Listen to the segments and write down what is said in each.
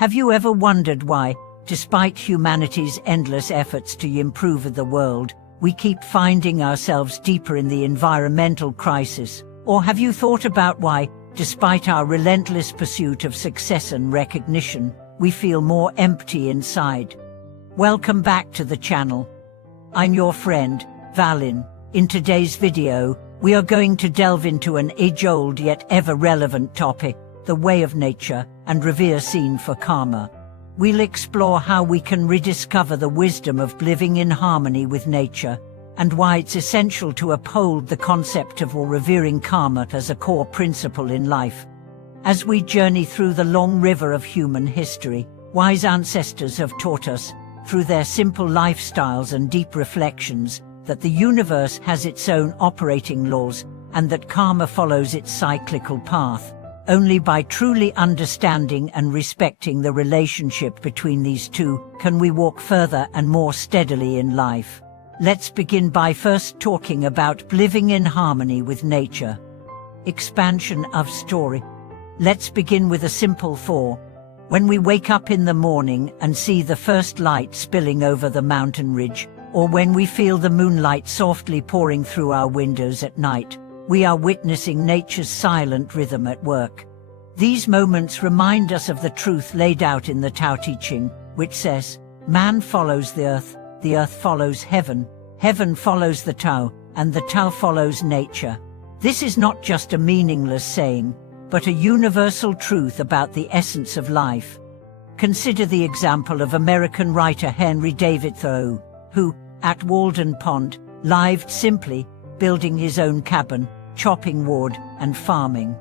Have you ever wondered why, despite humanity's endless efforts to improve the world, we keep finding ourselves deeper in the environmental crisis? Or have you thought about why, despite our relentless pursuit of success and recognition, we feel more empty inside? Welcome back to the channel. I'm your friend, Valin. In today's video, we are going to delve into an age-old yet ever-relevant topic, the way of nature and revere scene for karma. We'll explore how we can rediscover the wisdom of living in harmony with nature, and why it's essential to uphold the concept of revering karma as a core principle in life. As we journey through the long river of human history, wise ancestors have taught us, through their simple lifestyles and deep reflections, that the universe has its own operating laws, and that karma follows its cyclical path. Only by truly understanding and respecting the relationship between these two can we walk further and more steadily in life. Let's begin by first talking about living in harmony with nature. Expansion of story. Let's begin with a simple thought. When we wake up in the morning and see the first light spilling over the mountain ridge, or when we feel the moonlight softly pouring through our windows at night, we are witnessing nature's silent rhythm at work. These moments remind us of the truth laid out in the Tao Te Ching, which says, "Man follows the earth follows heaven, heaven follows the Tao, and the Tao follows nature." This is not just a meaningless saying, but a universal truth about the essence of life. Consider the example of American writer Henry David Thoreau, who, at Walden Pond, lived simply, building his own cabin, chopping wood, and farming.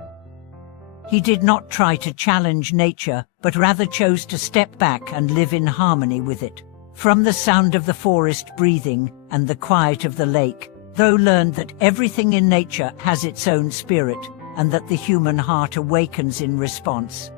He did not try to challenge nature, but rather chose to step back and live in harmony with it. From the sound of the forest breathing and the quiet of the lake, Thoreau learned that everything in nature has its own spirit, and that the human heart awakens in response.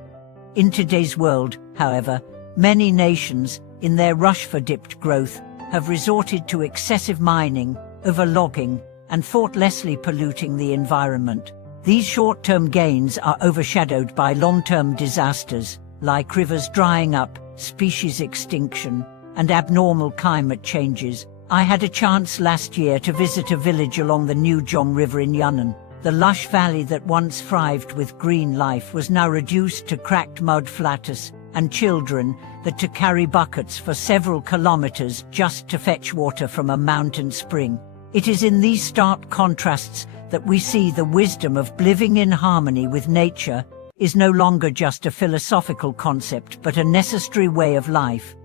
In today's world, however, many nations, in their rush for dipped growth, have resorted to excessive mining, overlogging, and thoughtlessly polluting the environment. These short-term gains are overshadowed by long-term disasters, like rivers drying up, species extinction, and abnormal climate changes. I had a chance last year to visit a village along the New Jong River in Yunnan. The lush valley that once thrived with green life was now reduced to cracked mud flatters, and children that to carry buckets for several kilometers just to fetch water from a mountain spring. It is in these stark contrasts that we see the wisdom of living in harmony with nature is no longer just a philosophical concept but a necessary way of life.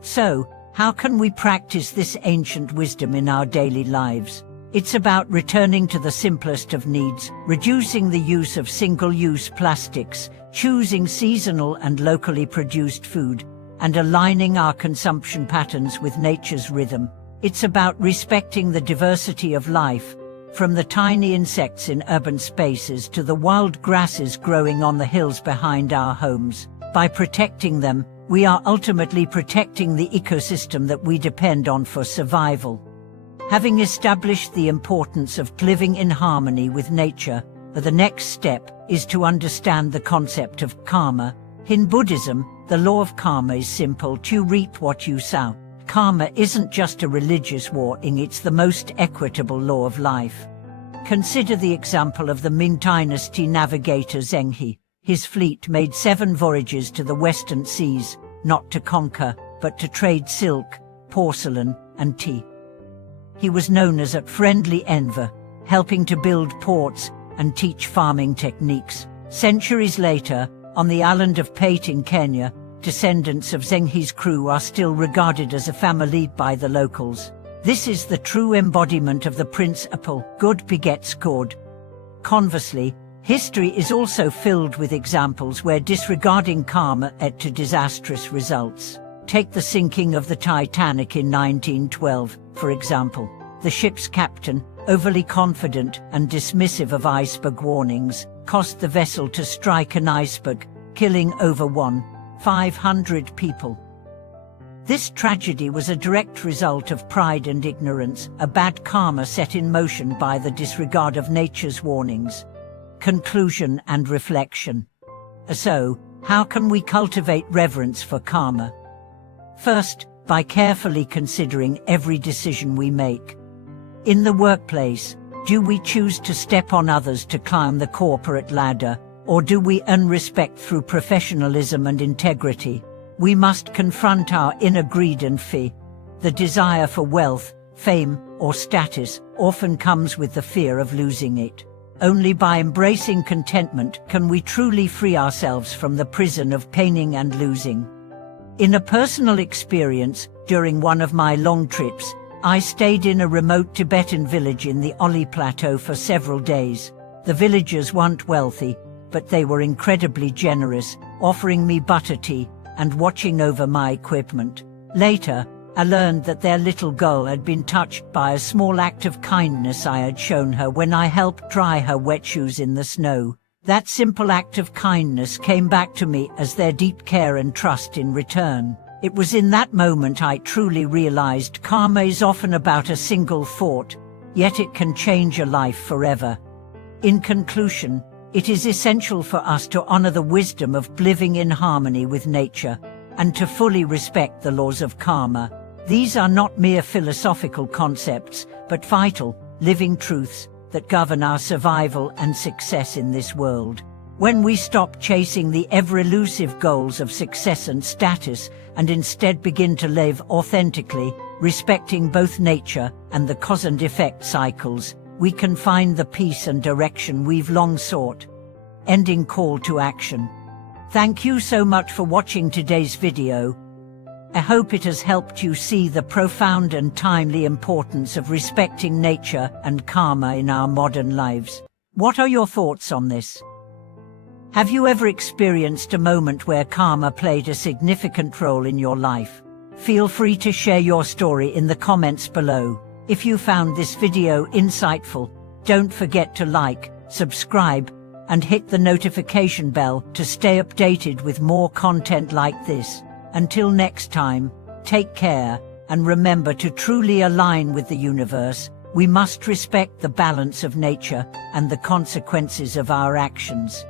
So, how can we practice this ancient wisdom in our daily lives? It's about returning to the simplest of needs, reducing the use of single-use plastics, choosing seasonal and locally produced food, and aligning our consumption patterns with nature's rhythm. It's about respecting the diversity of life, from the tiny insects in urban spaces to the wild grasses growing on the hills behind our homes. By protecting them, we are ultimately protecting the ecosystem that we depend on for survival. Having established the importance of living in harmony with nature, the next step is to understand the concept of karma. In Buddhism, the law of karma is simple: to reap what you sow. Karma isn't just a religious warning, it's the most equitable law of life. Consider the example of the Ming Dynasty navigator Zheng He. His fleet made 7 voyages to the western seas, not to conquer, but to trade silk, porcelain, and tea. He was known as a friendly envoy, helping to build ports and teach farming techniques. Centuries later, on the island of Pate in Kenya, descendants of Zheng He's crew are still regarded as a family by the locals. This is the true embodiment of the principle, good begets good. Conversely, history is also filled with examples where disregarding karma led to disastrous results. Take the sinking of the Titanic in 1912, for example. The ship's captain, overly confident and dismissive of iceberg warnings, caused the vessel to strike an iceberg, killing over 1,500 people. This tragedy was a direct result of pride and ignorance, a bad karma set in motion by the disregard of nature's warnings. Conclusion and reflection. So, How can we cultivate reverence for karma? First, by carefully considering every decision we make. In the workplace, do we choose to step on others to climb the corporate ladder, or do we earn respect through professionalism and integrity? We must confront our inner greed and fear. The desire for wealth, fame, or status often comes with the fear of losing it. Only by embracing contentment can we truly free ourselves from the prison of pain and losing. In a personal experience, during one of my long trips, I stayed in a remote Tibetan village in the Oli Plateau for several days. The villagers weren't wealthy, but they were incredibly generous, offering me butter tea and watching over my equipment. Later, I learned that their little girl had been touched by a small act of kindness I had shown her when I helped dry her wet shoes in the snow. That simple act of kindness came back to me as their deep care and trust in return. It was in that moment I truly realized karma is often about a single thought, yet it can change a life forever. In conclusion, it is essential for us to honor the wisdom of living in harmony with nature, and to fully respect the laws of karma. These are not mere philosophical concepts, but vital, living truths that govern our survival and success in this world. When we stop chasing the ever-elusive goals of success and status, and instead begin to live authentically, respecting both nature and the cause and effect cycles, we can find the peace and direction we've long sought. Ending call to action. Thank you so much for watching today's video. I hope it has helped you see the profound and timely importance of respecting nature and karma in our modern lives. What are your thoughts on this? Have you ever experienced a moment where karma played a significant role in your life? Feel free to share your story in the comments below. If you found this video insightful, don't forget to like, subscribe, and hit the notification bell to stay updated with more content like this. Until next time, take care, and remember to truly align with the universe. We must respect the balance of nature and the consequences of our actions.